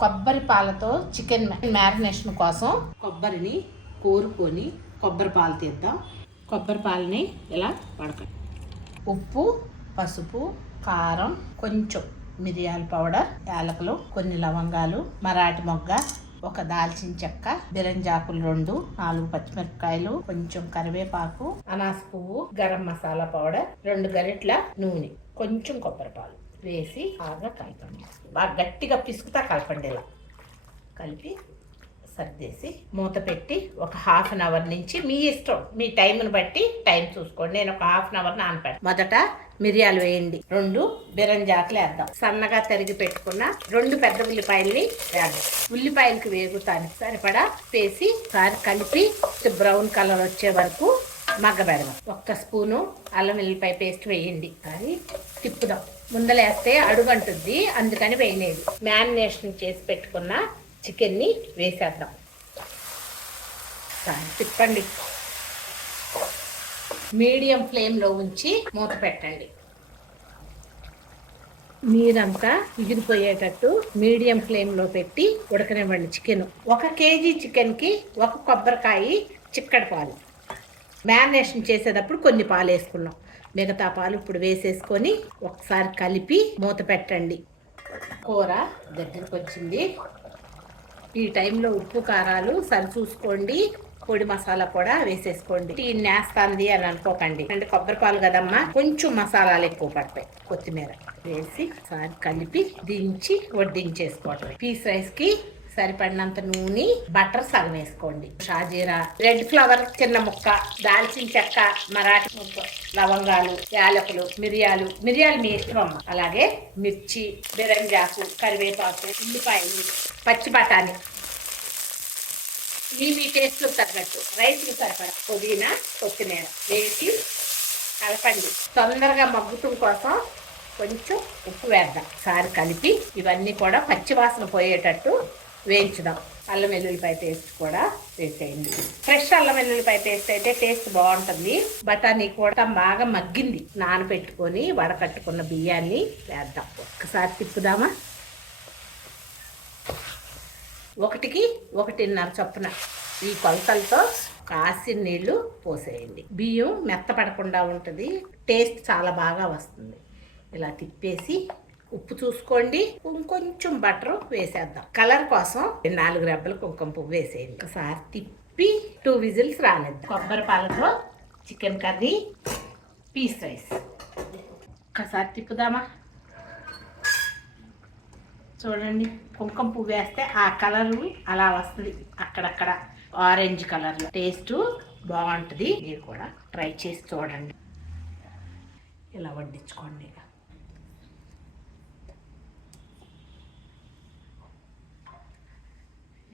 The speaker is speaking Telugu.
కొబ్బరి పాలతో చికెన్ మ్యారినేషన్ కోసం కొబ్బరిని కోరుకొని కొబ్బరి పాలు తీద్దాం. కొబ్బరి పాలని ఇలా పడకండి ఉప్పు పసుపు కారం కొంచెం మిరియాల పౌడర్ యాలకులు కొన్ని లవంగాలు మరాఠీ మొగ్గ ఒక దాల్చిన చెక్క బిరంజాకులు రెండు నాలుగు పచ్చిమిరపకాయలు కొంచెం కరివేపాకు అనాస పువ్వు గరం మసాలా పౌడర్ రెండు గరిట్ల నూనె కొంచెం కొబ్బరి పాలు. వేసి బాగా కలపండి. బాగా గట్టిగా పిసుకుతా కలపండి ఇలా కలిపి సర్దేసి మూత పెట్టి ఒక హాఫ్ అన్ అవర్ నుంచి మీ ఇష్టం మీ టైంను బట్టి టైం చూసుకోండి. నేను ఒక హాఫ్ అన్ అవర్ నానపెట్టాను మొదట మిరియాలు వేయండి. రెండు బిరంజాకులు వేద్దాం. సన్నగా తరిగి పెట్టుకున్న రెండు పెద్ద ఉల్లిపాయల్ని వేద్దాం. ఉల్లిపాయలకి వేగుతానికి సరిపడా వేసి సారి కలిపి బ్రౌన్ కలర్ వచ్చే వరకు మగ్గబెడదాం. ఒక్క స్పూను అల్లం వెల్లిపాయ పేస్ట్ వేయండి. అది తిప్పుదాం. ముందలేస్తే అడుగంటుంది అందుకని వేయలేదు. మ్యారినేషన్ చేసి పెట్టుకున్న చికెన్ని వేసేద్దాం. తిప్పండి. మీడియం ఫ్లేమ్లో ఉంచి మూత పెట్టండి. నీరంతా ఇగిరిపోయేటట్టు మీడియం ఫ్లేమ్లో పెట్టి ఉడకనివ్వండి చికెన్. ఒక కేజీ చికెన్కి ఒక కొబ్బరికాయ చిక్కడి పాలు. మ్యారినేషన్ చేసేటప్పుడు కొన్ని పాలు వేసుకున్నాం మిగతా పాలు ఇప్పుడు వేసేసుకొని ఒకసారి కలిపి మూత పెట్టండి. కూర దగ్గరికి వచ్చింది. ఈ టైంలో ఉప్పు కారాలు సరి చూసుకోండి పొడి మసాలా కూడా వేసేసుకోండి. టీ నేస్తాంది అని అనుకోకండి. అంటే కొబ్బరి పాలు కదమ్మా కొంచెం మసాలాలు ఎక్కువ పడతాయి కొత్తిమీర. వేసి సారి కలిపి దించి వడ్డించేసుకోవటం పీస్ రైస్కి సరిపడినంత నూనె బటర్ సగం వేసుకోండి షాజీరా రెడ్ ఫ్లవర్ చిన్న ముక్క దాల్చిన చెక్క మరాఠీ ముక్క లవంగాలు యాలకులు మిరియాలు. మిరియాలు మీ ఇష్టం అమ్మ. అలాగే మిర్చి బిరంజాకు కరివేపాకు ఉల్లిపాయలు పచ్చి బఠానీ. మీ మీ టేస్ట్ తగ్గట్టు రైతులు సరిపడా పుదీనా కొత్తిమీర వేసి కలపండి. తొందరగా మగ్గుతం కోసం కొంచెం ఉప్పు వేద్దాం. సారి కలిపి ఇవన్నీ కూడా పచ్చివాసన పోయేటట్టు వేయించుదాం. అల్లం వెల్లుల్లిపాయ పేస్ట్ కూడా వేసేయండి. ఫ్రెష్ అల్లం వెల్లుల్లిపాయ పేస్ట్ అయితే టేస్ట్ బాగుంటుంది. బఠానీ కూడా బాగా మగ్గింది. నానబెట్టుకొని వడకట్టుకున్న బియ్యాన్ని వేద్దాం. ఒక్కసారి తిప్పుదామా? ఒకటికి ఒకటిన్నర చొప్పున ఈ కొలతలతో కాసిన నీళ్ళు పోసేయండి. బియ్యం మెత్తపడకుండా ఉంటుంది. టేస్ట్ చాలా బాగా వస్తుంది. ఇలా తిప్పేసి ఉప్పు చూసుకోండి. ఇంకొంచెం బటర్ వేసేద్దాం. కలర్ కోసం నాలుగు రెబ్బలు కుంకుమ పువ్వు వేసేయండి. ఒకసారి తిప్పి టూ విజిల్స్ రానిద్దాం. కొబ్బరి పాలతో చికెన్ కర్రీ పీస్ రైస్. ఒకసారి తిప్పుదామా? చూడండి కుంకుమ పువ్వు వేస్తే ఆ కలరు అలా వస్తుంది అక్కడక్కడ. ఆరెంజ్ కలర్లో టేస్ట్ బాగుంటుంది. మీరు కూడా ట్రై చేసి చూడండి. ఇలా వడ్డించుకోండి